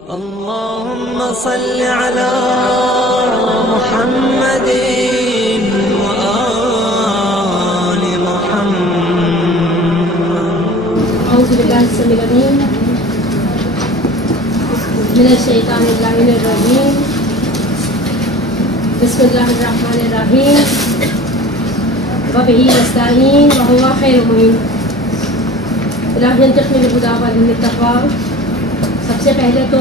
اللهم صل على محمد وآل محمد. أعوذ بالله السميع العليم من الشيطان الرجيم. بسم الله الرحمن الرحيم. وبه نستعين وهو خير معين. الہی انتقم بالہدی وعلم التقوی. سب سے پہلے تو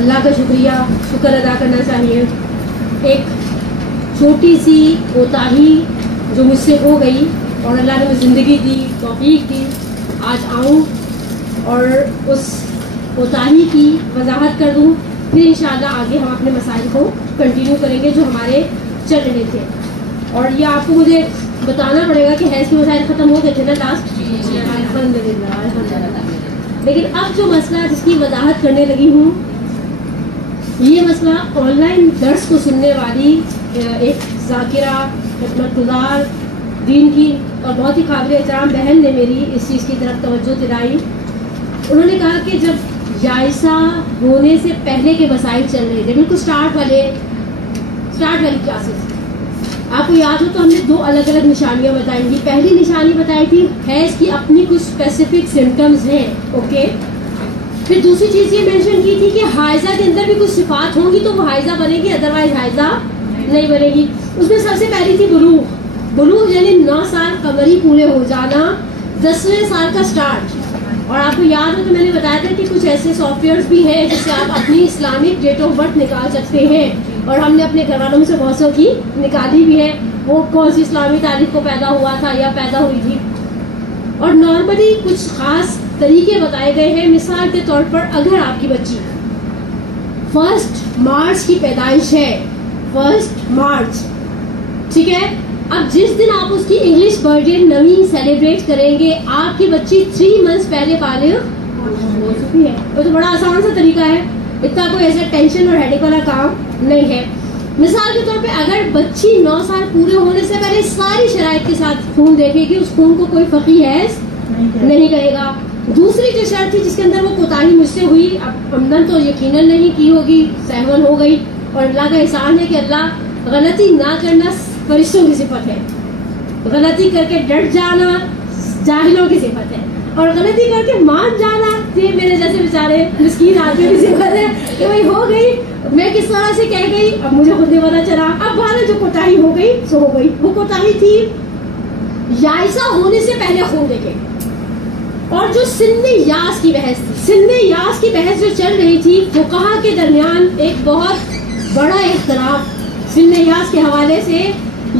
اللہ کا شکر ادا کرنا چاہیے. ایک چھوٹی سی کوتاہی جو مجھ سے ہو گئی اور اللہ نے مجھے زندگی دی، توفیق دی، آج آؤں اور اس کوتاہی کی وضاحت کر دوں. پھر انشاءاللہ آگے ہم اپنے مسائل کو کنٹینیو کریں گے جو ہمارے چل رہے تھے. اور یہ آپ کو مجھے بتانا پڑے گا کہ حیض کے مسائل ختم ہو گئے تھے نا لاسٹ. الحمدللہ. لیکن اب جو مسئلہ جس کی وضاحت کرنے لگی ہوں، یہ مسئلہ آن لائن درس کو سننے والی ایک ذاکرہ، خدمت گزار، دین کی اور بہت ہی قابل احترام بہن نے میری اس چیز کی طرف توجہ دلائی. انہوں نے کہا کہ جب جائزہ ہونے سے پہلے کے مسائل چل رہے تھے، بالکل اسٹارٹ والی کلاسز، آپ کو یاد ہو تو ہم نے دو الگ الگ نشانیاں بتائی تھی. پہلی نشانی بتائی تھی حیض کی اپنی کچھ اسپیسیفک سمٹمز ہیں، اوکے. پھر دوسری چیز یہ مینشن کی تھی کہ حائضہ کے اندر بھی کچھ صفات ہوں گی تو وہ حائضہ بنے گی، ادروائز حائضہ نہیں بنے گی. اس میں سب سے پہلی تھی بلوغ یعنی 9 سال قمری پورے ہو جانا، 10ویں سال کا سٹارٹ. اور آپ کو یاد ہو تو میں نے بتایا تھا کہ کچھ ایسے سافٹ ویئرس بھی ہیں جس سے آپ اپنی اسلامک ڈیٹ آف برتھ نکال سکتے ہیں، اور ہم نے اپنے گھر والوں سے بہت سو کی نکالی بھی ہے، وہ کون سی اسلامی تاریخ کو پیدا ہوا تھا یا پیدا ہوئی تھی. اور نارملی کچھ خاص طریقے بتائے گئے ہیں. مثال کے طور پر اگر آپ کی بچی 1 مارچ کی پیدائش ہے، 1 مارچ، ٹھیک ہے، اب جس دن آپ اس کی انگلش برتھ ڈے نویں سیلیبریٹ کریں گے، آپ کی بچی 3 منتھس پہلے بالغ ہو چکی ہے. وہ تو بڑا آسان سا طریقہ ہے، اتنا کوئی ایسا ٹینشن اور ہیڈیک والا کام نہیں ہے. مثال کے طور پہ اگر بچی 9 سال پورے ہونے سے پہلے ساری شرائط کے ساتھ خون دیکھے گی، اس خون کو کوئی فقی حیض نہیں کہے گا. دوسری جو شرط تھی جس کے اندر وہ کوتاہی مجھ سے ہوئی، اب عمدن تو یقیناً نہیں کی ہوگی، سہون ہو گئی، اور اللہ کا احسان ہے کہ اللہ غلطی نہ کرنا فرشتوں کی صفت ہے، غلطی کر کے ڈٹ جانا جاہلوں کی صفت ہے، اور غلطی کر کے مان جانا یہ میرے جیسے بیچارے مسکین آدمی کی صفت ہے کہ بھائی ہو گئی، میں کس طرح سے کہہ گئی، اب مجھے خود نہیں پتا چلا. اب بہرحال جو کوتاہی ہو گئی سو ہو گئی. وہ کوتاہی تھی جائزہ ہونے سے پہلے خون دیکھے. اور جو سن یاس کی بحث تھی، سن یاس کی بحث جو چل رہی تھی، فقہا کے درمیان ایک بہت بڑا اختلاف سن یاس کے حوالے سے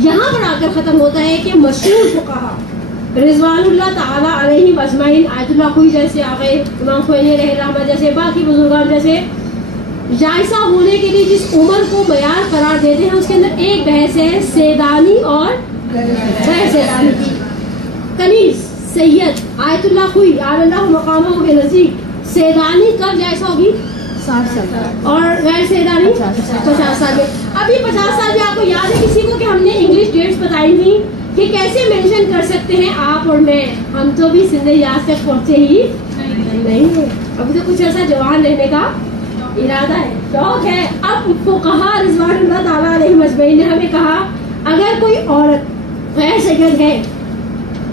یہاں پر آ کر ختم ہوتا ہے کہ مشہور فقہا رضوان اللہ تعالیٰ علیہ اجمعین، آیت اللہ خوئی جیسے آ گئے، امام خوئینی علیہ الرحمہ جیسے، باقی بزرگان جیسے، جائزہ ہونے کے لیے جس عمر کو معیار قرار دیتے ہیں اس کے اندر ایک بحث ہے سیدانی اور غیر سیدانی کی. کنیز سید آیت اللہ خوئی آل اللہ مقامہ کے نزدیک سیدانی کب جائزہ ہوگی؟ 60 سال، اور غیر سیدانی 50 سال میں. اب یہ 50 سال میں آپ کو یاد ہے کسی کو کہ ہم نے انگلش ڈیٹس بتائی تھی کہ کیسے مینشن کر سکتے ہیں آپ اور میں، ہم تو بھی سن یاس تک پہنچے ہی نہیں ہے، ابھی تو کچھ ایسا جوان رہنے کا ارادہ ہے، شوق ہے. اب فقہا رضوان اللہ تعالیٰ علیہ اجمعین نے ہمیں کہا اگر کوئی عورت غیر سید ہے،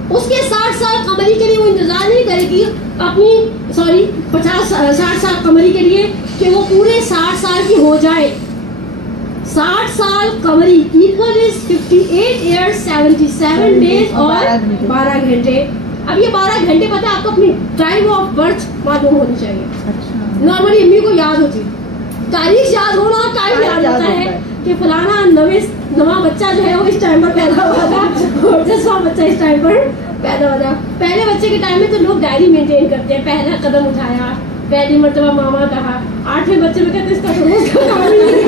اس کے 60 سال قمری کے لیے وہ انتظار نہیں کرے گی اپنی 60 سال قمری کے لیے کہ وہ پورے 60 سال کی ہو جائے. 60 سال قمری ایکول از 58 ایئرس 77 ڈیز اور 12 گھنٹے. اب یہ 12 گھنٹے پتہ ہے آپ کو اپنی ٹائم آف برتھ معلوم ہونی چاہیے. نارملی امی کو یاد ہوتی تاریخ یاد ہونا اور ٹائم یاد ہوتا ہے کہ فلانا نواں بچہ جو ہے وہ اس ٹائم پر پیدا ہوا تھا اور 10واں بچہ اس ٹائم پر پیدا ہوا تھا. پہلے بچے کے ٹائم میں تو لوگ ڈائری مینٹین کرتے ہیں، پہلا قدم اٹھایا، پہلی مرتبہ ماما کہا، 8ویں بچے میں کہتے اس کا تو روز کا کام ہی نہیں.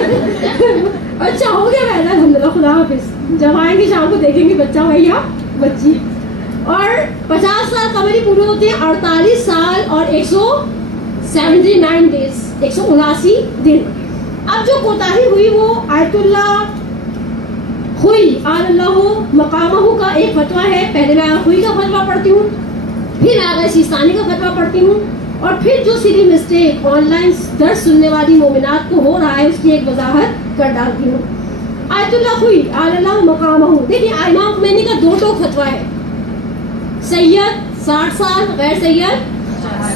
اچھا ہو گیا پیدا، الحمدللہ، خدا حافظ، جب آئیں گے شام کو دیکھیں گے بچہ ہوا یا بچی. اور 50 سال قمری پورے ہوتے ہیں 48 سال اور 179 ڈیز، 179 دن. اب جو کوتاہی ہوئی وہ آیت اللہ خوئی آل اللہ مقامہ کا ایک فتویٰ ہے. پہلے میں خوئی کا فتویٰ پڑھتی ہوں، پھر آغا سیستانی کا فتویٰ پڑھتی ہوں، اور پھر جو سلی مسٹیک آن لائن درس سننے والی مومنات کو ہو رہا ہے اس کی ایک وضاحت کر ڈالتی ہوں. آیت اللہ خوئی آل اللہ مقامہ. دیکھیں امام خمینی کا دو ٹوک فتویٰ ہے, سید 60 سال, غیر سید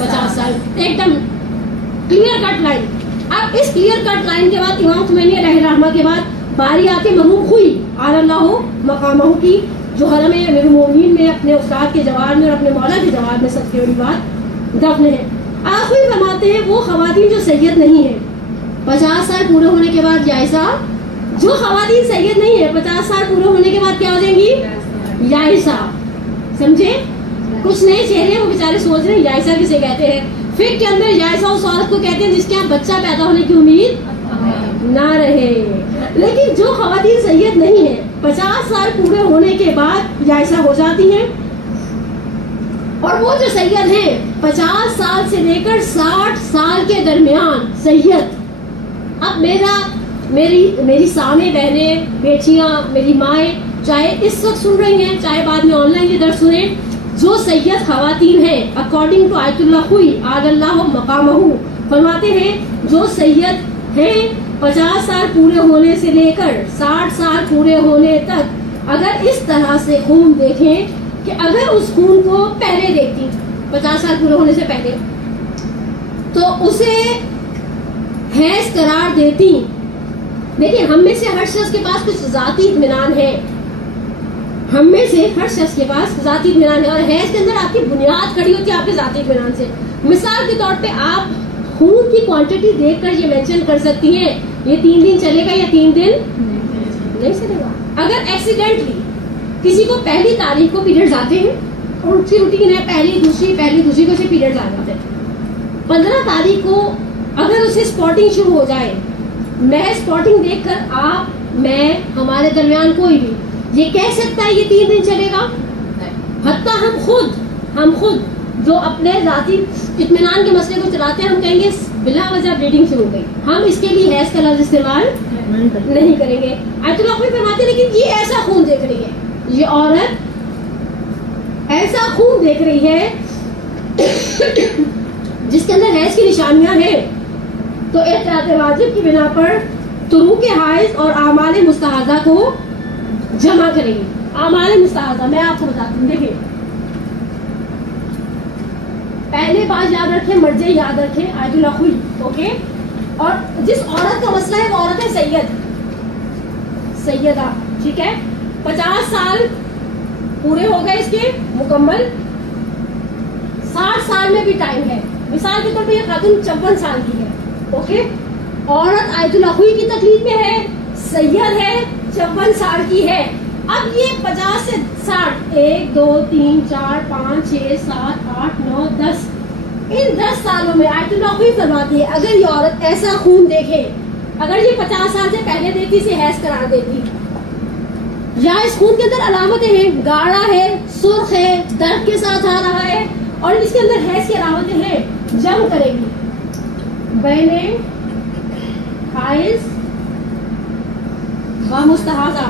50 سال, ایک دم کلیئر کٹ لائن. اب اس کلیئر کٹ لائن کے بعد امام خمینی علیہ الرحمہ کے بعد باری آتی مرحوم خوئی آل اللہ مقامہ کی, جو حرم امیر المومنین میں اپنے استاد کے جوار میں اور اپنے مولا کے جوار میں سب سے بڑی بات دفن ہے. آخری فرماتے ہیں وہ خواتین جو سید نہیں ہیں 50 سال پورے ہونے کے بعد جائزہ, جو خواتین سید نہیں ہے 50 سال پورے ہونے کے بعد کیا ہو جائیں گی, جائزہ. سمجھے, کچھ نئے چہرے وہ بیچارے سوچ رہے ہیں جائزہ کسے کہتے ہیں. فقہ کے اندر جائزہ اس عورت کو کہتے ہیں جس کے یہاں بچہ پیدا ہونے کی امید نہ رہے. لیکن جو خواتین سید نہیں ہیں 50 سال پورے ہونے کے بعد جائزہ ہو جاتی ہیں, اور وہ جو سید ہیں 50 سال سے لے کر 60 سال کے درمیان سید. اب میری سامنے بہنیں, بیٹیاں, میری مائیں چاہے اس وقت سن رہی ہیں چاہے بعد میں آن لائن یہ درس سنیں, جو سید خواتین ہیں اکارڈنگ ٹو آیت اللہ خوئی آل اللہ مقامہ فرماتے ہیں جو سید ہیں 50 سال پورے ہونے سے لے کر 60 سال پورے ہونے تک اگر اس طرح سے خون دیکھیں کہ اگر اس خون کو پہلے دیکھتی 50 سال پورے ہونے سے پہلے تو اسے حیض قرار دیتی. دیکھیں ہم میں سے ہر شخص کے پاس کچھ ذاتی اطمینان ہے, ہم میں سے ہر شخص کے پاس ذاتی اطمینان ہے, اور حیض کے اندر آپ کی بنیاد کھڑی ہوتی ہے آپ کے ذاتی اطمینان سے. مثال کے طور پہ آپ خون کی کوانٹٹی دیکھ کر یہ مینشن کر سکتی ہیں یہ 3 دن چلے گا یا 3 دن نہیں چلے گا. اگر ایکسیڈنٹلی کسی کو پہلی تاریخ کو پیریڈز آتے ہیں اور اس کی روٹین ہے پہلی دوسری کو اسے پیریڈز آ جاتے ہیں, 15 تاریخ کو اگر اسے اسپاٹنگ شروع ہو جائے, میں اسپاٹنگ دیکھ کر آپ میں ہمارے درمیان کوئی بھی یہ کہہ سکتا ہے یہ 3 دن چلے گا. حتیٰ ہم خود جو اپنے ذاتی اطمینان کے مسئلے کو چلاتے ہیں ہم کہیں گے بلا وجہ بلیڈنگ شروع ہو گئی, ہم اس کے لیے حیض کا لفظ استعمال نہیں کریں گے. آیت اللہ کوئی فرماتے لیکن یہ ایسا خون دیکھ رہی ہے, یہ عورت ایسا خون دیکھ رہی ہے جس کے اندر حیض کی نشانیاں ہیں, تو احتیاط واجب کی بنا پر طروق حیض اور اعمال مستحاضہ کو جمع کریں گے. اعمال مستحاضہ میں آپ کو بتاتی ہوں, دیکھیں پہلے بات یاد رکھیں, مرجع یاد رکھیں آیت اللہ خوئی, اوکے. اور جس عورت کا مسئلہ ہے وہ عورت ہے سیدہ, ٹھیک ہے. 50 سال پورے ہو گئے اس کے مکمل, 60 سال میں بھی ٹائم ہے. مثال کے طور پہ یہ خاتون 54 سال کی ہے, اوکے. عورت آیت اللہ خوئی کی تکلیف میں ہے, سید ہے, 54 سال کی ہے. اب یہ 50 سے 60 1 2 3 4 5 6 7 8 9 10 ان 10 سالوں میں آیت اللہ خوئی فرماتی ہے اگر یہ عورت ایسا خون دیکھے, اگر یہ 50 سال سے پہلے دیتی اسے حیض قرار دیتی, یا اس خون کے اندر علامتیں ہیں, گاڑھا ہے, سرخ ہے, درد کے ساتھ آ رہا ہے, اور اس کے اندر حیض کی علامتیں ہیں, جمع کرے گی بین حائض و مستحاضہ.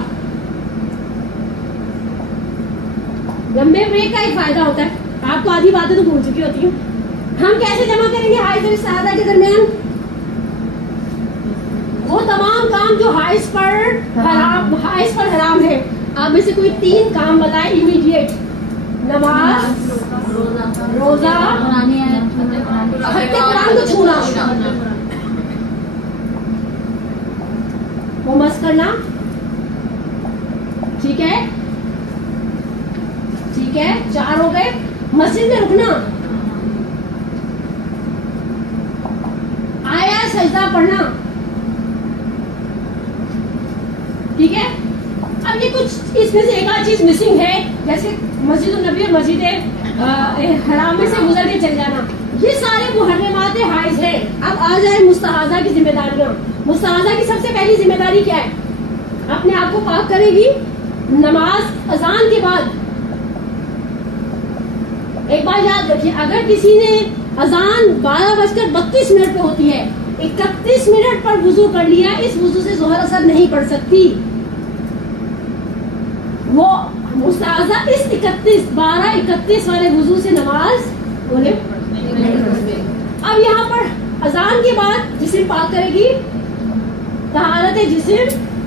لمبے بریک کا ایک فائدہ ہوتا ہے, آپ کو آدھی باتیں تو بھول چکی ہوتی ہوں. ہم کیسے جمع کریں گے حائض اور مستحاضہ کے درمیان؟ وہ تمام کام جو حائض پر حرام ہے, آپ میں سے کوئی 3 کام بتائیں امیڈیٹ. نماز, روزہ, قرآن کو چھونا, وہ مس کرنا, ٹھیک ہے 4 ہو گئے. مسجد میں رکنا, آیا سجدہ پڑھنا, ٹھیک ہے. اب یہ کچھ اس میں سے ایک آدھ چیز مسنگ ہے, جیسے مسجد النبی اور مسجد حرام میں سے گزر کے چل جانا, یہ سارے محرمات حائض ہیں. اب آ جائے مستحاضہ کی ذمہ داریاں. مستحاضہ کی سب سے پہلی ذمہ داری کیا ہے؟ اپنے آپ کو پاک کرے گی. نماز اذان کے بعد, ایک بار یاد رکھیے, اگر کسی نے اذان 12:32 پہ ہوتی ہے, 31 منٹ پر وضو کر لیا, اس وضو سے ظہر اثر نہیں پڑ سکتی. وہ مستحاضہ اس 12:31 والے وضو سے نماز انہیں اب یہاں پر اذان کے بعد جسم پاک کرے گی، طہارت جسم،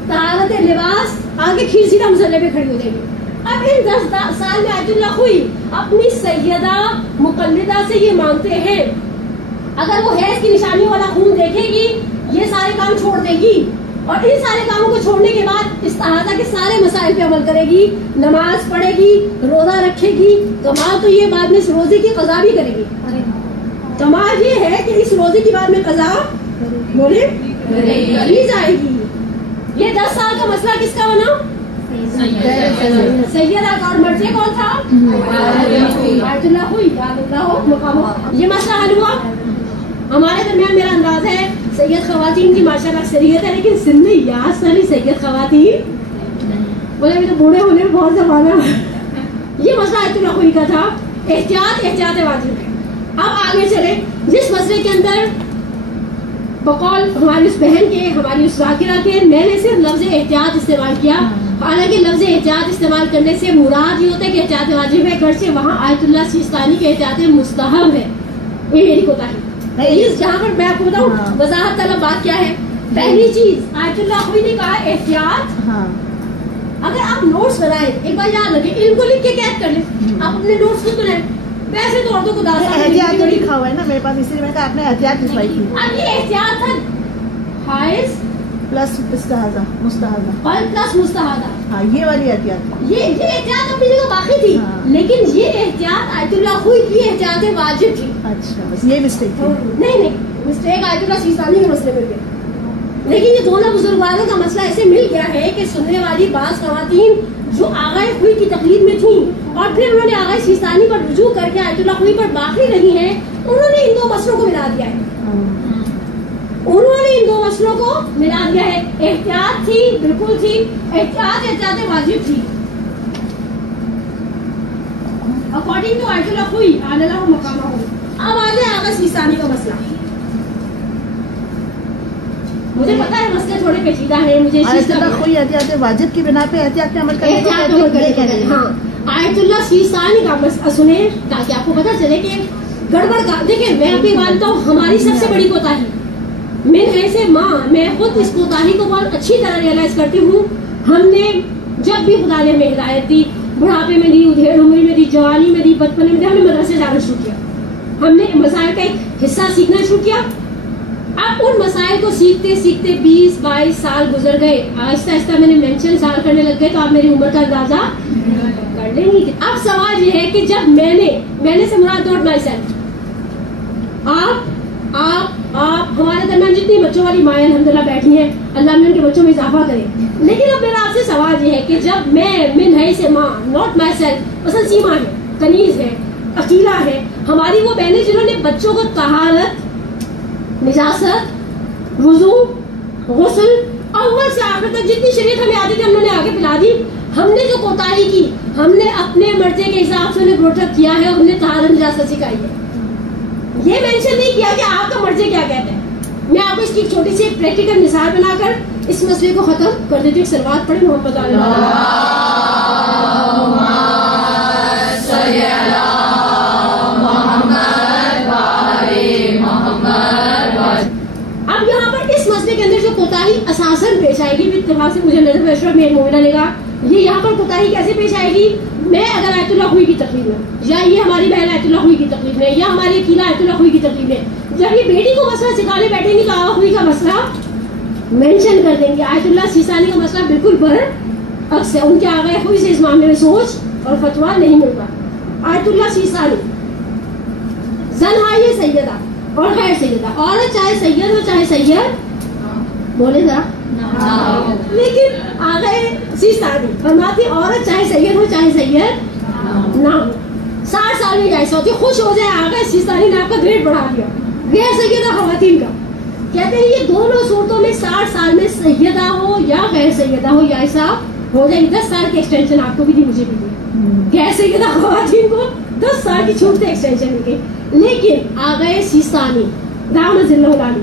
طہارت لباس، آگے کھیر سیدھا مصلی پہ کھڑی ہو جائے گی. اب ان 10 سال میں آیت اللہ خوئی اپنی سیدہ مقلدہ سے یہ مانگتے ہیں، اگر وہ حیض کی نشانی والا خون دیکھے گی یہ سارے کام چھوڑ دے گی، اور ان سارے کاموں کو چھوڑنے کے بعد استحاضہ کے سارے مسائل پہ عمل کرے گی، نماز پڑھے گی، روزہ رکھے گی. کمال تو یہ بعد میں اس روزے کی قضا بھی کرے گی. کمال یہ ہے کہ اس روزے کی بعد میں قضا بولے کری جائے گی. یہ 10 سال کا مسئلہ کس کا بنا؟ سیدہ کا. اور مرجع کون تھا؟ آیت اللہ خوئی. یاد رکھو مقام. یہ مسئلہ حل ہوا. ہمارے درمیان میرا انداز ہے سید خواتین کی ماشاءاللہ اکثریت ہے، لیکن سن میں یاد ساری سید خواتین بولے ابھی تو بوڑھے ہونے میں بہت زمانہ. یہ مسئلہ آیت اللہ خوئی کا تھا. احتیاط واجب ہے. اب آگے چلے جس مسئلے کے اندر بقول ہماری اس بہن کے، ہماری اس ذاکرہ کے، میں نے صرف لفظ احتیاط استعمال کیا. حالانکہ لفظ احتیاط استعمال کرنے سے مراد یہ ہوتا ہے کہ احتیاط واجب ہے، گرچہ وہاں آیت اللہ سیستانی کے احتیاط مستحب ہے. یہ میری کوتاہی. جہاں پر میں آپ کو بتاؤں وضاحت طلب بات کیا ہے. پہلی چیز آیت اللہ خوئی نے کہا احتیاط. اگر آپ نوٹس بنائیں ایک بار یاد رکھیں، علم کو لکھ کے قید کر لیں. آپ اپنے نوٹس کو لیں. ویسے تو عورتوں کو احتیاط تو لکھا ہوا ہے نا میرے پاس، اسی لیے میں کہا آپ نے احتیاط لکھوائی تھی. اب یہ احتیاط تھا حائض پلس مستحاضہ پلس مستحاضہ. ہاں یہ والی احتیاط. یہ احتیاط اپنی جگہ باقی تھی، لیکن یہ احتیاط آیت اللہ خوئی کی احتیاط واجب تھی. اچھا بس یہ مسٹیک تھی. نہیں مسٹیک آیت اللہ سیستانی کے مسئلے میں بھی. لیکن یہ دونوں بزرگواروں کا مسئلہ ایسے مل گیا ہے کہ سننے والی بعض خواتین جو آغا خوئی کی تقلید میں تھیں اور پھر انہوں نے آغا سیستانی پر رجوع کر کے آیت اللہ خوئی پر باقی رہی ہیں، انہوں نے ان دو مسئلوں کو ملا دیا ہے. احتیاط تھی، بالکل تھی. احتیاط واجب تھی اکارڈنگ ٹو آیت اللہ خوئی اعلی اللہ مقامہ ہو. اب آ جائے آغا سیستانی کا مسئلہ. مجھے پتا ہے مسئلے تھوڑے پیچیدہ ہیں. مجھے آیت اللہ خوئی احتیاط واجب کی بنا پہ احتیاط پہ عمل کرنے. ہاں آیت اللہ سیستانی کا مسئلہ سنیں تاکہ آپ کو پتا چلے کہ گڑبڑ کا. دیکھیں میں آپ کی بات بتاؤں، ہماری سب سے بڑی کوتاہی، میں ایسے ماں میں خود اس کوتاہی کو بہت اچھی طرح ریئلائز کرتی ہوں. ہم نے جب بھی خدا نے ہمیں ہدایت دی، بڑھاپے میں دی، ادھیڑ عمری میں دی، جوانی میں دی، بچپنے میں دی، ہم نے مدرسے جانا شروع کیا. ہم نے مسائل کا ایک حصہ سیکھنا شروع کیا. اب ان مسائل کو سیکھتے سیکھتے 20-22 سال گزر گئے. آہستہ آہستہ میں نے مینشن سال کرنے لگ گئے تو آپ میری عمر کا اندازہ کر لیں گے. اب سوال یہ ہے کہ جب میں نے سے مراد ناٹ مائی سیلف، آپ ہمارے درمیان جتنی بچوں والی مائیں الحمدللہ بیٹھی ہیں، اللہ میں ان کے بچوں میں اضافہ کرے. لیکن اب میرا آپ سے سوال یہ ہے کہ جب میں من ہے سے ماں ناٹ مائی سیلف، مثلا سیما ہے، کنیز ہے، عقیلہ ہے، ہماری وہ بہنیں جنہوں نے بچوں کو طہارت، نجاست، وضو، غسل، اول سے آخر تک جتنی شریعت ہمیں آتی تھی ہم نے آگے پلا دی. ہم نے جو کوتاہی کی، ہم نے اپنے مرضے کے حساب سے انہیں پروٹیکٹ کیا ہے اور ہم نے طہارت نجاست سکھائی ہے. یہ مینشن نہیں کیا کہ آپ کا مرضی کیا کہتے ہیں. میں آپ کو اس کی ایک چھوٹی سی پریکٹیکل مثال بنا کر اس مسئلے کو ختم کر دیتی ہوں. سلوات پڑھیں محمد اب یہاں پر اس مسئلے کے اندر جو کوتاہی اساساً پیش آئے گی، اتفاق سے مجھے نظر اشرف میں مومنہ نے کہا یہ یہاں پر کوتاہی کیسے پیش آئے گی. میں اگر آیت اللہ خوئی کی تقریب میں، یا یہ ہماری بہن آیت اللہ خوئی کی تقریب میں، یا ہماری عقیلہ آیت اللہ خوئی کی تقریب میں جب یہ بیٹی کو مسئلہ سکھانے بیٹھیں گے تو آغا خوئی کا مسئلہ مینشن کر دیں گے. آیت اللہ سیستانی کا مسئلہ بالکل برعکس ہے. ان کے آغا خوئی سے اس معاملے میں سوچ اور فتویٰ نہیں ملتا. آیت اللہ سیستانی زن ہے سیدہ اور غیر سیدہ، عورت چاہے سید ہو چاہے سید بولے ذرا، لیکن آغا سیستانی فرماتی عورت چاہے سید ہو چاہے سید نہ ہو 60 سال میں جائزہ ہوتی. خوش ہو جائے آغا سیستانی نے آپ کا گریڈ بڑھا دیا غیر سیدہ خواتین کا. کہتے ہیں یہ دونوں صورتوں میں 60 سال میں سیدہ ہو یا غیر سیدہ ہو یا ایسا ہو جائے. 10 سال کی ایکسٹینشن آپ کو بھی دی، مجھے بھی دی. غیر سیدہ خواتین کو 10 سال کی چھوٹی ایکسٹینشن مل گئی. لیکن آغا سیستانی دامن ذلہ العالی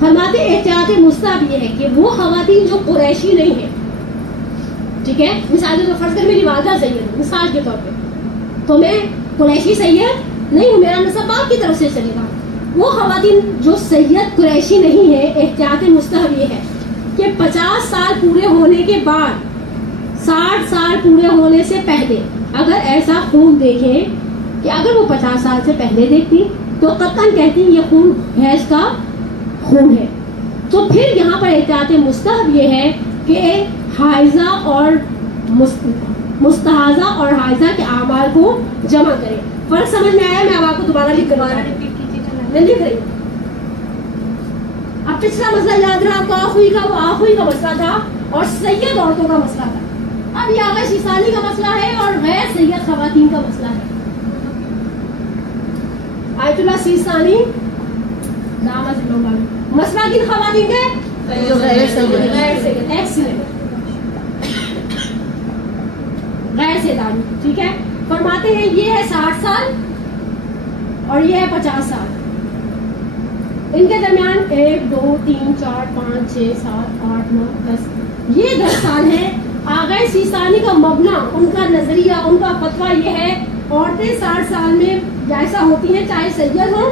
فرماتے احتیاط مستحب یہ ہے کہ وہ خواتین جو قریشی نہیں ہیں، ٹھیک ہے، مثال کے فرض کر میری والدہ سید ہے مثال کے طور پہ، تو میں قریشی سید نہیں ہوں، میرا نسب باپ کی طرف سے چلے گا. وہ خواتین جو سید قریشی نہیں ہے، احتیاط مستحب یہ ہے کہ 50 سال پورے ہونے کے بعد 60 سال پورے ہونے سے پہلے اگر ایسا خون دیکھیں کہ اگر وہ 50 سال سے پہلے دیکھتی تو قطعاً کہتی یہ خون حیض کا خون ہے. تو پھر یہاں پر احتیاط مستحب یہ ہے کہ حائضہ اور مستحاضہ اور حائضہ کے اعمال کو جمع کریں. فرق سمجھ میں آیا؟ میں اب آپ کو دوبارہ لکھ کر میں لکھ رہی ہوں. اب پچھلا مسئلہ یاد رہا، آپ کو آخوئی کا، وہ آخوئی کا مسئلہ تھا اور سید عورتوں کا مسئلہ تھا. اب یہ آغا شیسانی کا مسئلہ ہے اور غیر سید خواتین کا مسئلہ ہے. آیت اللہ سیستانی مسئلہ کن خواتین کے؟ غیر سید. ایکسیلنٹ. غیر سیدانی. ٹھیک ہے. فرماتے ہیں یہ ہے 60 سال اور یہ ہے 50 سال. ان کے درمیان 1 2 3 4 5 6 7 8 9 10 یہ 10 سال ہے. آغا سیستانی کا مبنا، ان کا نظریہ، ان کا فتویٰ یہ ہے عورتیں 60 سال میں جیسا ہوتی ہیں چاہے سید ہو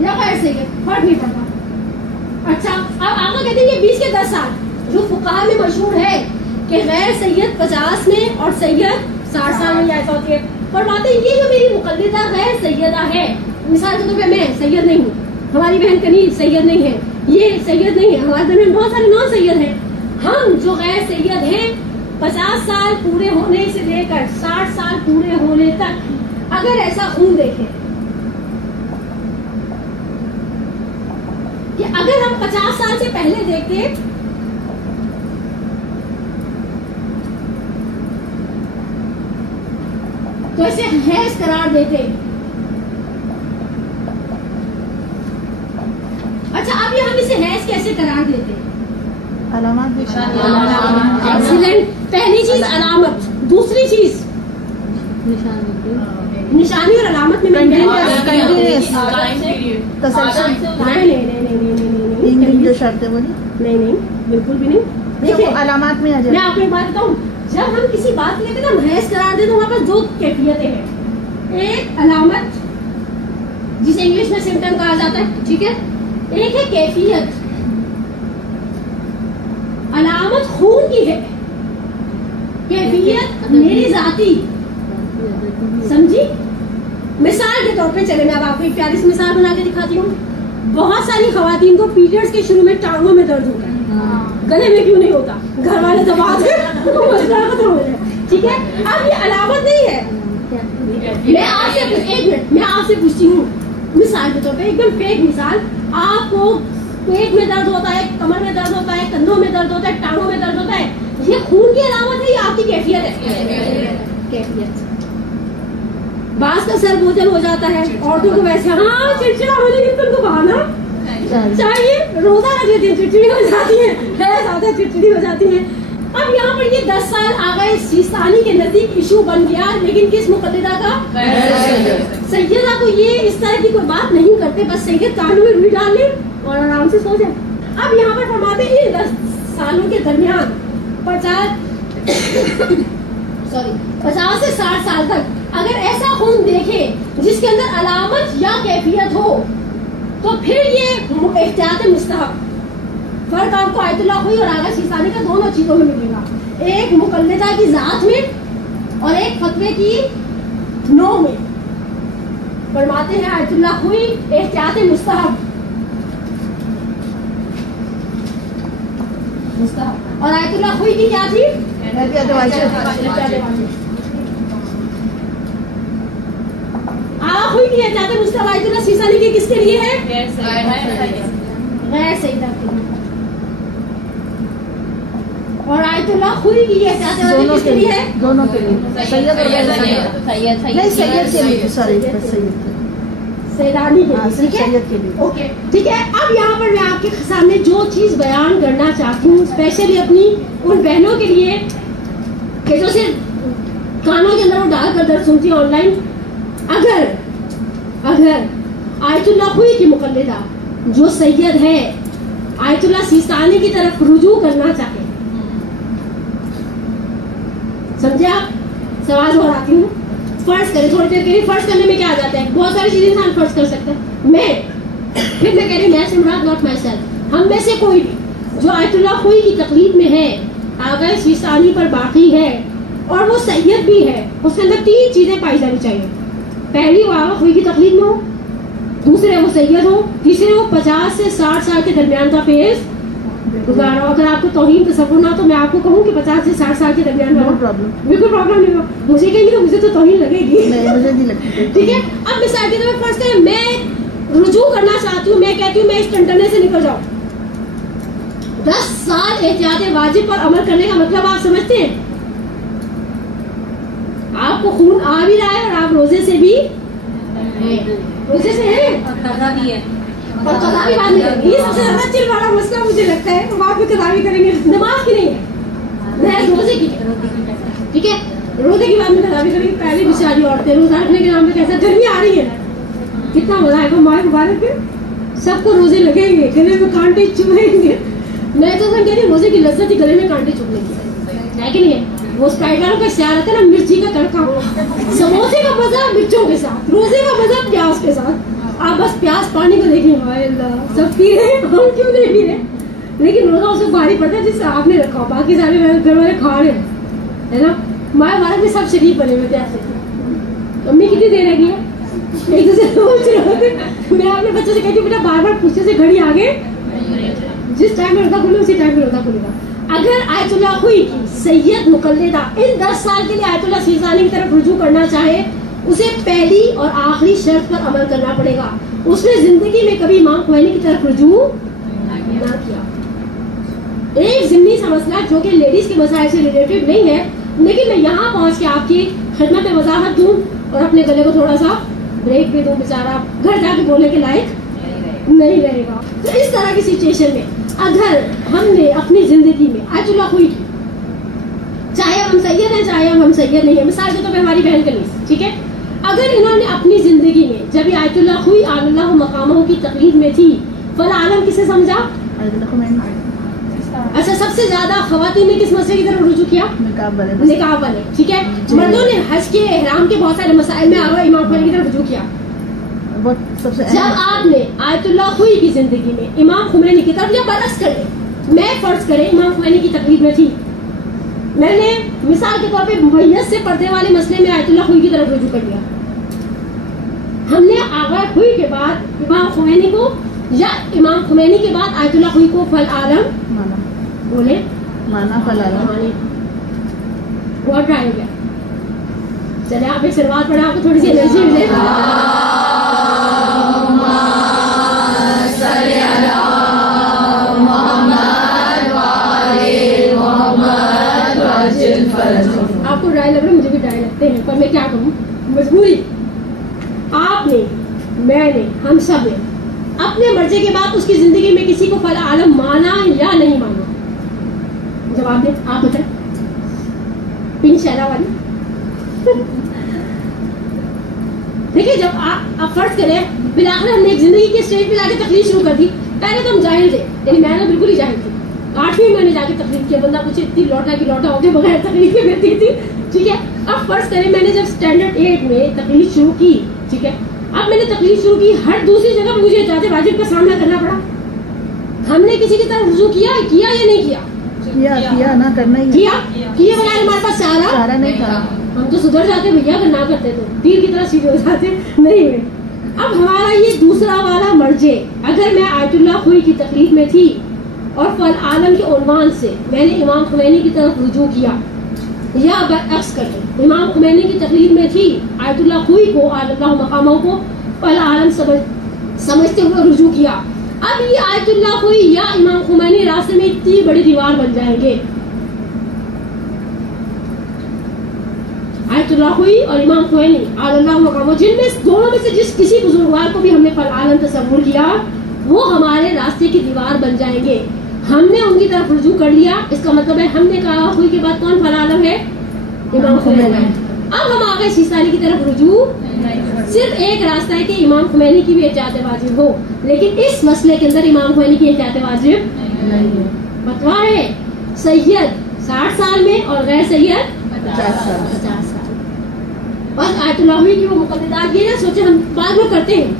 یا غیر سید، فرق نہیں پڑتا. اچھا اب آقا کہتے ہیں یہ 20 کے 10 سال جو فقہاء میں مشہور ہے کہ غیر سید 50 میں اور سید 60 سال میں ایسا ہوتی ہے. فرماتے ہیں یہ جو میری مقلدہ غیر سیدہ ہے، مثال کے طور پہ میں سید نہیں ہوں، ہماری بہن کنیز سید نہیں ہے، یہ سید نہیں ہے، ہمارے درمیان بہت سارے نان سید ہیں. ہم جو غیر سید ہیں 50 سال پورے ہونے سے لے کر 60 سال پورے ہونے تک اگر ایسا خون دیکھیں کہ اگر ہم 50 سال سے پہلے دیکھتے تو اسے حیض قرار دیتے. اچھا اب یہ ہم اسے حیض کیسے قرار دیتے؟ علامات. ایکسیلنٹ. پہلی چیز علامت، دوسری چیز نشانی اور علامت میں جو شرط ہے وہ نہیں بالکل بھی نہیں. دیکھیں علامات میں میں آپ کو ایک بات بتاؤں، جب ہم کسی بات لیتے نا حیض قرار دیں تو وہاں پر 2 کیفیتیں ہیں. ایک علامت جسے انگلش میں سمٹم کہا جاتا ہے، ٹھیک ہے. ایک ہے کیفیت. علامت خون کی ہے، کیفیت میری ذاتی. سمجھی؟ مثال کے طور پہ چلے میں اب آپ کو ایک پیاری سی مثال بنا کے دکھاتی ہوں. بہت ساری خواتین کو پیریڈز کے شروع میں ٹانگوں میں درد ہوتا ہے، گلے میں کیوں نہیں ہوتا؟ گھر والے دبا دیں مسئلہ ختم ہو جائے. ٹھیک ہے. اب یہ علامت نہیں ہے. میں آپ سے ایک منٹ میں آپ سے پوچھتی ہوں مثال کے طور پہ، ایک دم فیک مثال. آپ کو پیٹ میں درد ہوتا ہے، کمر میں درد ہوتا ہے، کندھوں میں درد ہوتا ہے، ٹانگوں میں درد ہوتا ہے، یہ خون کی علامت ہے یا آپ کی کیفیت ہے؟ کیفیت. بعض کا سر بوجھل ہو جاتا ہے، عورتوں کو ویسے ہاں چڑچڑا ہو جائے گی، ان کو بہانا چاہیے، روزہ رکھ لیتی ہیں چڑچڑی ہو جاتی ہے، زیادہ چڑچڑی ہو جاتی ہے. اب یہاں پر یہ 10 سال آغا سیستانی کے نزدیک ایشو بن گیا، لیکن کس مقلدہ کا؟ سیدہ کو یہ اس طرح کی کوئی بات نہیں کرتے، بس سید کانوں میں روئی ڈال لیں اور آرام سے سو جائیں. اب یہاں پر فرماتے ہیں 10 سالوں کے درمیان 50 سے 60 سال تک اگر ایسا خون دیکھے جس کے اندر علامت یا کیفیت ہو تو پھر یہ احتیاط مستحب. فرق آپ کو آیت اللہ خوئی اور آغا شیسانی کا دونوں چیزوں میں ملے گا، ایک مقلدہ کی ذات میں اور ایک فتوے کی نو میں. فرماتے ہیں آیت اللہ خوئی احتیاط مستحب اور آیت اللہ خوئی کی کیا تھی؟ خوئی کی احتیاط مستحب. آیت اللہ سیسانی کی کس کے لیے ہے؟ غیر سیدہ کے لیے. اور آیت اللہ خوئی کی احتیاط کس کے لیے ہے؟ دونوں کے لیے، سید اور غیر سید. نہیں سید کے لیے، سوری سیدانی کے لیے. اوکے ٹھیک ہے. اب یہاں پر میں آپ کے سامنے جو چیز بیان کرنا چاہتی ہوں اسپیشلی اپنی ان بہنوں کے لیے کہ جو صرف کانوں کے اندر وہ ڈال کر درد سنتی آن لائن، اگر آیت اللہ خوئی کی مقلدہ جو سید ہے آیت اللہ سیستانی کی طرف رجوع کرنا چاہے، سمجھے آپ؟ سوال دہراتی ہوں. فرض کریں تھوڑی دیر کے لیے، فرض کرنے میں کیا آ جاتا ہے؟ بہت ساری چیزیں انسان فرض کر سکتا ہے. میں پھر میں کہہ رہی ہوں میں سے مراد ناٹ مائی سیلف، ہم میں سے کوئی بھی جو آیت اللہ خوئی کی تقلید میں ہے، آغا سیستانی پر باقی ہے اور وہ سید بھی ہے، اس کے اندر 3 چیزیں پائی جانی چاہیے. پہلی وہ آغا خوئی کی تقلید میں ہو، دوسرے وہ سید ہو، تیسرے وہ 50 سے 60 سال کے درمیان کا فیز گزارا. اگر آپ کو توہین تصور نہ تو میں آپ کو کہوں کہ 50 سے 60 سال کے درمیان میں بالکل پرابلم نہیں ہو. مجھے کہیں گے تو مجھے تو توہین لگے گی، مجھے نہیں لگتی. ٹھیک ہے. اب مثال کے طور پر فرض کریں میں رجوع کرنا چاہتی ہوں، میں کہتی ہوں میں اس ٹنٹنے سے نکل جاؤں. 10 سال احتیاط واجب پر عمل کرنے کا مطلب آپ سمجھتے ہیں؟ آپ کو خون آ بھی رہا ہے اور آپ روزے سے بھی روزے سے ہیں اور قضا بھی بات نہیں کریں گے. یہ سب سے زیادہ چل والا مسئلہ مجھے لگتا ہے. بعد میں قضا بھی کریں گے، نماز کی نہیں ہے، روزے کی. ٹھیک ہے، روزے کی بات میں قضا بھی کریں گے. پہلے بیچاری عورتیں روزہ رکھنے کے نام پہ کیسا گرمی آ رہی ہے، کتنا مزہ آئے گا. ماہ مبارک پہ سب کو روزے لگیں گے، گلے میں کانٹے چبھیں گے. میں تو کہہ رہی ہوں روزے کی لذت ہی گلے میں کانٹے چبھنے کی ہے کہ نہیں ہے. وہ اسپرائٹ والوں کا اشتہار آتا ہے نا، مرچی کا تڑکا، سموسے کا مزہ مرچوں کے ساتھ، روزے کا مزہ پیاز کے ساتھ. آپ بس پیاز پانی کو دیکھیں، ہائے اللہ سب پی رہے ہیں، ہم کیوں نہیں پی رہے. لیکن روزہ اس کو بھاری پڑتا ہے جس سے آپ نے رکھا، باقی سارے گھر والے کھا رہے ہیں، ہے نا. ماہ مبارک میں سب شریف بنے ہوئے تھے ایسے. امی کتنی دیر رہ گئی ہے، ایک دوسرے پوچھ رہے ہوتے. میں اپنے بچوں سے کہتی ہوں بیٹا بار بار پوچھنے سے گھڑی آگے، جس ٹائم میں روزہ کھولے اسی ٹائم میں روزہ کھولے گا. اگر آیت اللہ خوئی کی سید مقلدہ ان 10 سال کے لیے آیت اللہ سیستانی کی طرف رجوع کرنا چاہے، اسے پہلی اور آخری شرط پر عمل کرنا پڑے گا. اس نے زندگی میں کبھی امام خمینی کی طرف رجوع نہ کیا. ایک ضمنی سا مسئلہ جو کہ لیڈیز کے مسائل سے ریلیٹڈ نہیں ہے، لیکن میں یہاں پہنچ کے آپ کی خدمت میں وضاحت دوں اور اپنے گلے کو تھوڑا سا بریک بھی دوں. بیچارہ گھر جا کے بولنے کے لائق نہیں رہے گا. تو اس طرح کی سچویشن میں اگر ہم نے اپنی زندگی میں آیت اللہ خوئی کی، چاہے ہم سید ہیں چاہے ہم سید نہیں ہیں، مثال کے طور پہ ہماری بہن کنیز، ٹھیک ہے، اگر انہوں نے اپنی زندگی میں جب یہ آیت اللہ خوئی آل اللہ مقامہ کی تقلید میں تھی، فالعالم کسے سمجھا؟ اچھا، سب سے زیادہ خواتین نے کس مسئلے کی طرف رجوع کیا؟ نقاب والے. ٹھیک ہے، مردوں نے حج کے احرام کے بہت سارے مسائل میں آگے امام خمینی کی طرف رجوع کیا. جب آپ نے آیت اللہ خوئی کی زندگی میں امام خمینی کی طرف، یا برعکس کریں، میں فرض کریں امام خمینی کی تقلید میں تھی، میں نے مثال کے طور پہ میت سے پردے والے مسئلے میں آیت اللہ خوئی کی طرف رجوع کر لیا. ہم نے آغا خوئی کے بعد امام خمینی کو یا امام خمینی کے بعد آیت اللہ خوئی کو فالعالم بولے مانا فالعالم بہت ٹرائی ہو گیا. چلے آپ ایک سلوات پڑھیں، آپ کو تھوڑی سی انرجی ملے. آپ کو ڈرائی لگ رہا ہے، مجھے بھی ڈرائی لگتے ہیں، پر میں کیا کروں، مجبوری. آپ نے، میں نے، ہم سب نے اپنے مرضی کے بعد اس کی زندگی میں کسی کو فالعالم مانا یا نہیں مانا؟ جواب دیں، آپ بتائیں. پنک شہرا والی دیکھیے، جب آپ فرض کریں بالآخر ہم نے ایک زندگی کے اسٹیج پہ جا کے تقلید شروع کر دی. پہلے تو ہم جاہل تھے، یعنی میں نے بالکل ہی جاہل تھی. 8ویں میں نے جا کے تقلید کیا، بندہ کچھ اتنی لوٹا کی لوٹا ہو کے بغیر تقلید کے پھرتی تھی. ٹھیک ہے، اب فرض کریں میں نے جب اسٹینڈرڈ 8 میں تقلید شروع کی، ٹھیک ہے، اب میں نے تقلید شروع کی، ہر دوسری جگہ پہ مجھے احتیاط واجب کا سامنا کرنا پڑا. ہم نے کسی کی طرف رجوع کیا یا نہیں کیا؟ کیا نہ کرنا ہی کیا بغیر ہمارے پاس سارا نہیں تھا. ہم تو سدھر جاتے بھیا، اگر نہ کرتے تو تیر کی طرح سیدھے ہو جاتے، نہیں ہوئے. اب ہمارا یہ دوسرا والا مرجع، اگر میں آیت اللہ خوئی کی تقلید میں تھی اور فالعالم کے عنوان سے میں نے امام خمینی کی طرف رجوع کیا، یا برعکس کر کے امام خمینی کی تقلید میں تھی، آیت اللہ خوئی کو آل اللہ مقاموں کو فالعالم سمجھتے ہوئے رجوع کیا، اب یہ آیت اللہ خوئی یا امام خمینی راستے میں اتنی بڑی دیوار بن جائیں گے. آیت اللہ خوئی اور امام خمینی آل اللہ مقاموں، جن میں دونوں میں سے جس کسی بزرگوار کو بھی ہم نے فالعالم تصور کیا، وہ ہمارے راستے کی دیوار بن جائیں گے. ہم نے ان کی طرف رجوع کر لیا، اس کا مطلب ہے ہم نے کہا خوئی کے بعد کون فالعالم ہے؟ امام خمینی. اب ہم آگے سیستانی کی طرف رجوع، صرف ایک راستہ ہے کہ امام خمینی کی بھی احتیاط واجب ہو، لیکن اس مسئلے کے اندر امام خمینی کی احتیاط واجب نہیں ہے. فتویٰ ہے سید 60 سال میں اور غیر سید 50 سال. بس آیت اللہ خوئی کی وہ مقددات، یہ نہ سوچے ہم بعد میں کرتے ہیں،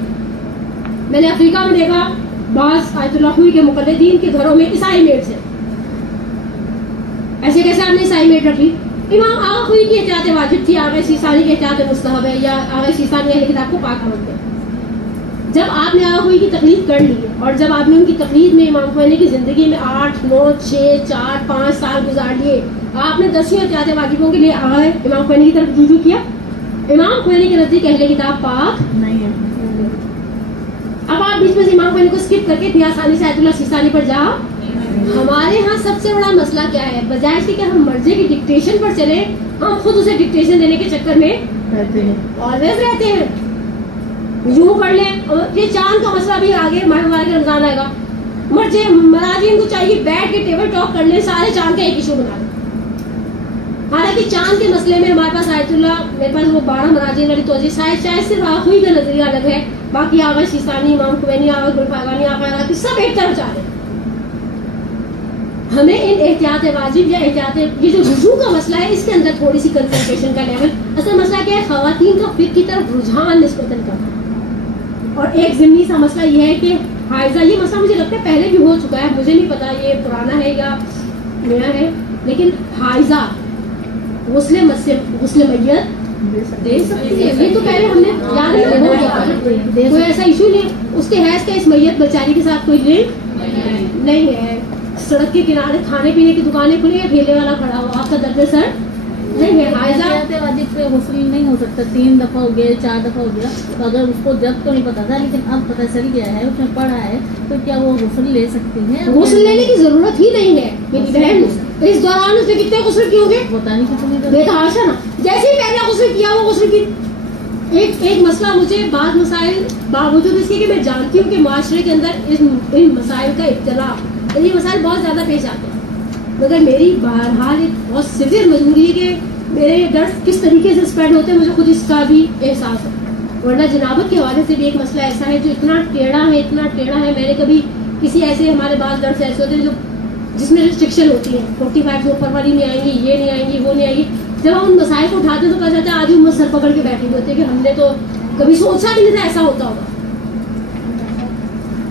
میں نے افریقہ میں دیکھا بعض آیت اللہ خوئی کے مقلدین کے گھروں میں عیسائی میڈ سے. ایسے کیسے آپ نے عیسائی میڈ رکھی؟ امام آغا خوئی کی احتیاط واجب تھی, آغا سیستانی کی احتیاط مستحب ہے, یا آغا سیستانی اہل کتاب کو پاک مانتے ہیں. جب آپ نے آغا خوئی کی تقلید کر لی اور جب آپ نے ان کی تقلید میں امام خمینی کی زندگی میں 8, 9, 6, 4, 5 سال گزار لیے, آپ نے 10 احتیاط واجبوں کے لیے آغا امام خمینی کی طرف رجوع کیا. امام خمینی کے نزدیک اہل کتاب پاک نہیں ہے. اب آپ بیچ میں سے امام خمینی کو اسکپ کر کے اتنی آسانی سے آیت اللہ سیستانی پر جاؤ. ہمارے ہاں سب سے بڑا مسئلہ کیا ہے؟ بجائے اس کے کہ ہم مرضی کی ڈکٹیشن پر چلیں, ہم خود اسے ڈکٹیشن دینے کے چکر میں آلویز رہتے ہیں. یوں پڑھ لیں, یہ چاند کا مسئلہ بھی آگے ہمارے کے رمضان آئے گا. مراجعین کو چاہیے بیٹھ کے ٹیبل ٹاک کر لیں, سارے چاند کا ایک ایشو بنا لیں. حالانکہ چاند کے مسئلے میں ہمارے پاس آیت اللہ, میرے پاس وہ 12 مراجعین والی توجہ شاید صرف آخوئی کا نظریہ الگ ہے, باقی آغا سیستانی, امام خمینی, آغا گلفاغانی, آغا عراقی سب ایک طرف جا رہے ہیں. ہمیں ان احتیاط واجب یا احتیاط یہ جو رجوع کا مسئلہ ہے اس کے اندر تھوڑی سی کنسنٹریشن کا لیول. اصل مسئلہ کیا ہے؟ خواتین کا فقہ کی طرف رجحان نسبتاً کم ہے. اور ایک ضمنی سا مسئلہ یہ ہے کہ حائضہ, یہ مسئلہ مجھے لگتا ہے پہلے بھی ہو چکا ہے, مجھے نہیں پتا یہ پرانا ہے یا نیا ہے, لیکن حائضہ غسل میت دے سکتی ہے. یہ تو پہلے ہم نے یاد ہے, کوئی ایسا ایشو نہیں. اس کے حیض کا اس میت بیچاری کے ساتھ کوئی لنک نہیں ہے. سڑک کے کنارے کھانے پینے کی دکانیں کھلی ہیں, ٹھیلے والا کھڑا ہوا, آپ کا درد سر نہیں ہے. حائضہ واجب پہ غسل نہیں ہو سکتا, 3 دفعہ ہو گیا, 4 دفعہ ہو گیا, تو اگر اس کو جب تو نہیں پتا تھا لیکن اب پتہ چل گیا ہے, اس نے پڑھا ہے, تو کیا وہ غسل لے سکتی ہیں؟ غسل لینے کی ضرورت ہی نہیں ہے میری بہن. اس دوران اس نے کتنے غسل کیے ہوں گے پتا نہیں کتنی بے تحاشا نا. جیسے ہی پہلا غسل کیا وہ غسل کی ایک مسئلہ مجھے بعض مسائل باوجود اس کے کہ میں جانتی ہوں کہ معاشرے کے اندر ان مسائل کا ابتلا, یہ مسائل بہت زیادہ پیش آتے ہیں, مگر میری بہرحال ایک بہت سیویئر مجبوری ہے کہ میرے درد کس طریقے سے اسپریڈ ہوتے ہیں, مجھے خود اس کا بھی احساس ہے. ورنہ جنابت کے حوالے سے بھی ایک مسئلہ ایسا ہے جو اتنا ٹیڑھا ہے. میں نے کبھی کسی ایسے, ہمارے بعض درد ایسے ہوتے ہیں جو جس میں ریسٹرکشن ہوتی ہے, 45 سے اوپر والی نہیں آئیں گی, یہ نہیں آئیں گی, وہ نہیں آئیں گی. جب ہم ان مسائل کو اٹھاتے ہیں تو کہا جاتا ہے آج ہم سر پکڑ کے بیٹھے ہوتے ہیں کہ ہم نے تو کبھی سوچا بھی نہیں تھا ایسا ہوتا ہوگا.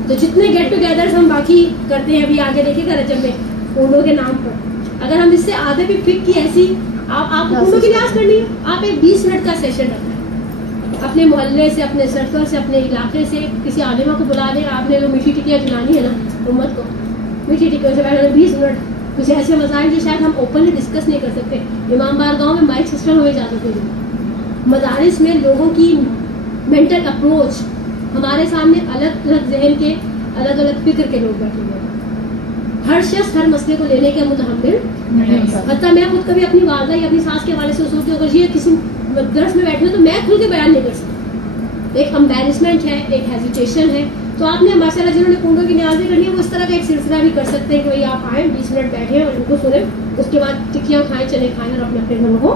تو جتنے گیٹ ٹوگیدرز ہم باقی کرتے ہیں, ابھی آگے دیکھے گا رجب میں اردو کے نام پر, اگر ہم اس سے آدھے بھی فک کی ایسی, آپ اردو کی نیاز کرنی ہے, آپ ایک 20 منٹ کا سیشن رکھیں, اپنے محلے سے, اپنے سرکل سے, اپنے علاقے سے کسی عالمہ کو بلا دیں. آپ نے جو میٹھی ٹکیاں کھلانی ہے نا امت کو, میٹھی ٹکیوں سے بیٹھے 20 منٹ کچھ ایسے مسائل جو شاید ہم اوپنلی ڈسکس نہیں کر سکتے. امام بارگاہوں میں مائک سسٹم ہمیں اجازت نہیں دی. مدارس میں لوگوں کی مینٹل اپروچ, ہمارے سامنے الگ الگ ذہن کے, الگ الگ فکر کے لوگ بیٹھے ہوئے ہیں. ہر شخص ہر مسئلے کو لینے کے متحمل نہیں. حتیٰ میں خود کبھی اپنی والدہ یا اپنی ساس کے حوالے سے سوچتی ہوں اگر یہ کسی درس میں بیٹھے ہو تو میں کھل کے بیان نہیں کر سکتی. ایک امبیرسمنٹ ہے, ایک ہیزیٹیشن ہے. تو آپ نے ماشاء اللہ جنہوں نے کنڈوں کی نیازیں کرنی ہے وہ اس طرح کا ایک سلسلہ بھی کر سکتے ہیں کہ بھائی آپ آئیں 20 منٹ بیٹھیں اور ان کو سنیں, اس کے بعد ٹکیاں کھائیں, چلے کھائیں اور اپنے گھروں کو.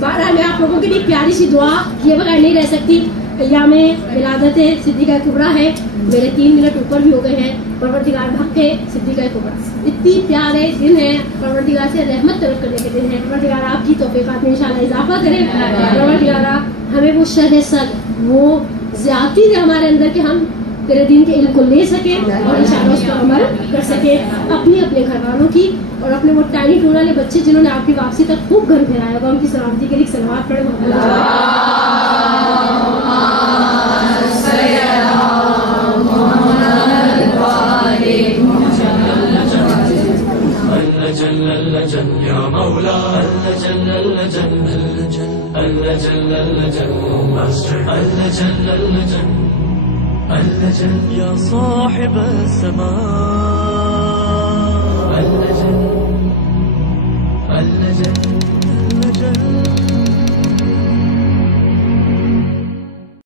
بارہ میں آپ لوگوں کے لیے پیاری سی دعا یہ بغیر نہیں رہ سکتی. ایام ولادت صدیقہ کبریٰ ہے, میرے 3 منٹ اوپر بھی ہو گئے ہیں. پروردگار حق ہے صدیقہ کبریٰ, اتنی پیارے دن ہے, پروردگار سے رحمت طلب کرنے کے دن ہے. پروردگار آپ کی توفیقات میں انشاءاللہ اضافہ کرے. پروردگار ہمیں وہ شر صد, وہ زیادتی ہے ہمارے اندر کہ ہم تیرے دین کے علم کو لے سکیں اور انشاءاللہ اس پر عمل کر سکیں. اپنے گھر والوں کی اور اپنے وہ ٹائنی ٹون والے بچے جنہوں نے آپ کی واپسی تک خوب گھر پھیرایا ہوگا, ان کی سلامتی کے لیے صلوات پڑھیں. يا صاحب السماء